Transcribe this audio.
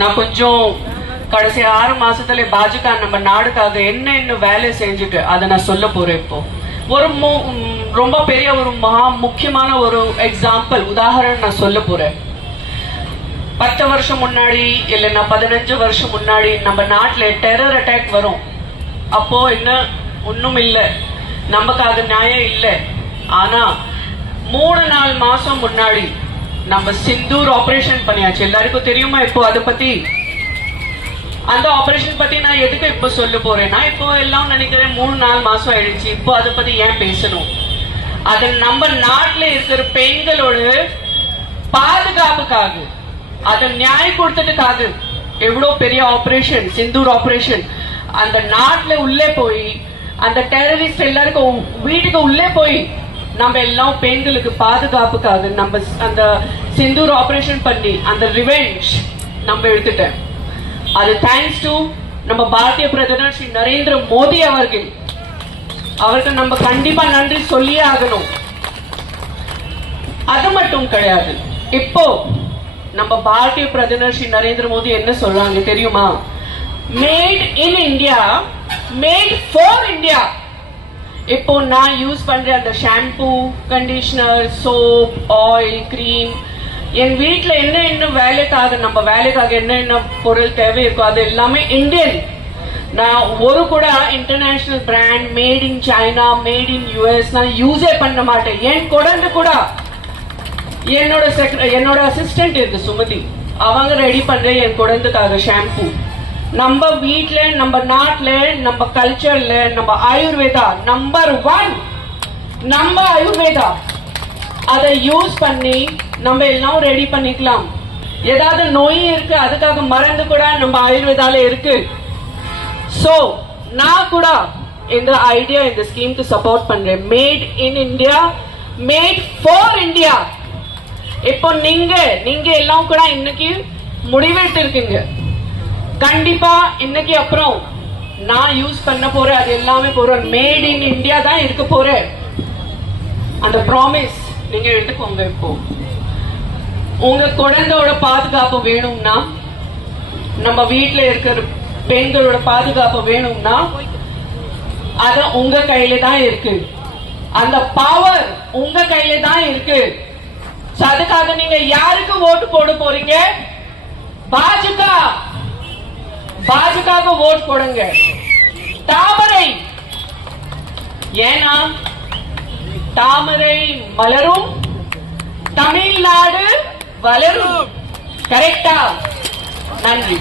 நான் கொஞ்சம் கடைசி 6 மாசத்துல பாஜக நம்ம நாடுக்காக என்ன வேலை செஞ்சுட்டு அதை நான் சொல்ல போறேன். இப்போ ஒரு ரொம்ப பெரிய ஒரு முக்கியமான ஒரு எக்ஸாம்பிள் உதாரணம் நான் சொல்ல போறேன். 10 வருஷம் முன்னாடி இல்லைன்னா 15 வருஷம் முன்னாடி நம்ம நாட்டுல டெரர் அட்டாக் வரும். அப்போ என்ன ஒண்ணும் இல்லை, நமக்காக நியாயம் இல்லை. ஆனா 3-4 மாசம் முன்னாடி நம்ம சிந்தூர் ஆபரேஷன் பண்ணியாச்சு. எல்லாருக்கும் தெரியுமா? இப்போ அதை பத்தி அந்த ஆபரேஷன் பத்தி நான் எதுக்கு இப்ப சொல்ல போறேன்னா, இப்போ எல்லாம் நினைக்கிறேன் 3-4 மாசம் ஆயிடுச்சு. இப்போ அதை பத்தி ஏன் பேசணும்? அது நம்ம நாட்டுல இருக்கிற பெண்களோட பாதுகாப்புக்காக, அதை நியாயம் கொடுத்ததுக்காக எவ்வளவு பெரிய ஆபரேஷன் சிந்தூர் ஆபரேஷன். அந்த நாட்டுல உள்ளே போய் அந்த டெரரிஸ்ட் எல்லாருக்கும் வீட்டுக்கு உள்ளே போய் நம்ம எல்லாம் பெண்களுக்கு பாதுகாப்புக்காக நம்ம அந்த சிந்தூர் ஆபரேஷன் பண்ணி அந்த ரிவெஞ்ச் நம்ம எடுத்துட்டேன். அது தேங்க்ஸ் டு நம்ம பாரதிய பிரதமர் ஸ்ரீ நரேந்திர மோடி அவர்கள். அவருக்கு நம்ம கண்டிப்பா நன்றி சொல்லியே ஆகணும். அது மட்டும் கிடையாது, இப்போ நம்ம பாரதிய பிரதமர் ஸ்ரீ நரேந்திர மோடி என்ன சொல்றாங்க தெரியுமா? Made in India, made for India. இப்போ நான் யூஸ் பண்ற அந்த shampoo, conditioner, soap, oil, cream, என் வீட்டுல என்ன வேலைக்காக நம்ம வேலைக்காக என்ன பொருள் தேவை இருக்கோ அது எல்லாமே இந்தியன். நான் ஒரு கூட international brand, made in China, made in US நான் யூஸே பண்ண மாட்டேன். என் குழந்தை கூட என்னோட அசிஸ்டன்ட் இருக்கு சுமதி, அவங்க ரெடி பண்ற என் குழந்தைக்காக ஷாம்பூ. நம்ம வீட்டுல, நம்ம நாட்டுல, நம்ம கல்ச்சர்ல, நம்ம ஆயுர்வேதா நம்பர் 1, நம்ம ஆயுர்வேதா அதை யூஸ் பண்ணி நம்ம எல்லாம் ரெடி பண்ணிக்கலாம். ஏதாவது நோய் இருக்கு அதுக்காக மருந்து கூட நம்ம ஆயுர்வேதால இருக்கு. சோ நான் கூட இந்த ஐடியா, இந்த ஸ்கீம்க்கு சப்போர்ட் பண்றேன். Mat in India, made for India. இப்போ நீங்க எல்லாம் கூட இன்னைக்கு முடிவெடுத்து இருக்கீங்க. கண்டிப்பா இன்னைக்கு அப்புறம் நான் யூஸ் பண்ண போறேன் அது எல்லாமே போறேன் மேட் இன் இந்தியா தான் இருக்க போறேன். அந்த ப்ராமிஸ் நீங்க எடுத்துக்கோங்க. இப்போ உங்க குழந்தையோட பாதுகாப்பு வேணும்னா, நம்ம வீட்டுல இருக்கிற பெண்களோட பாதுகாப்பு வேணும்னா அது உங்க கையில தான் இருக்கு. அந்த பவர் உங்க கையில தான் இருக்கு. அதுக்காக நீங்க யாருக்கு ஓட்டு போட போறீங்க? பாஜக ஓட் போடுங்க. தாமரை, ஏன்னா தாமரை மலரும், தமிழ்நாடு வளரும். கரெக்டா? நன்றி.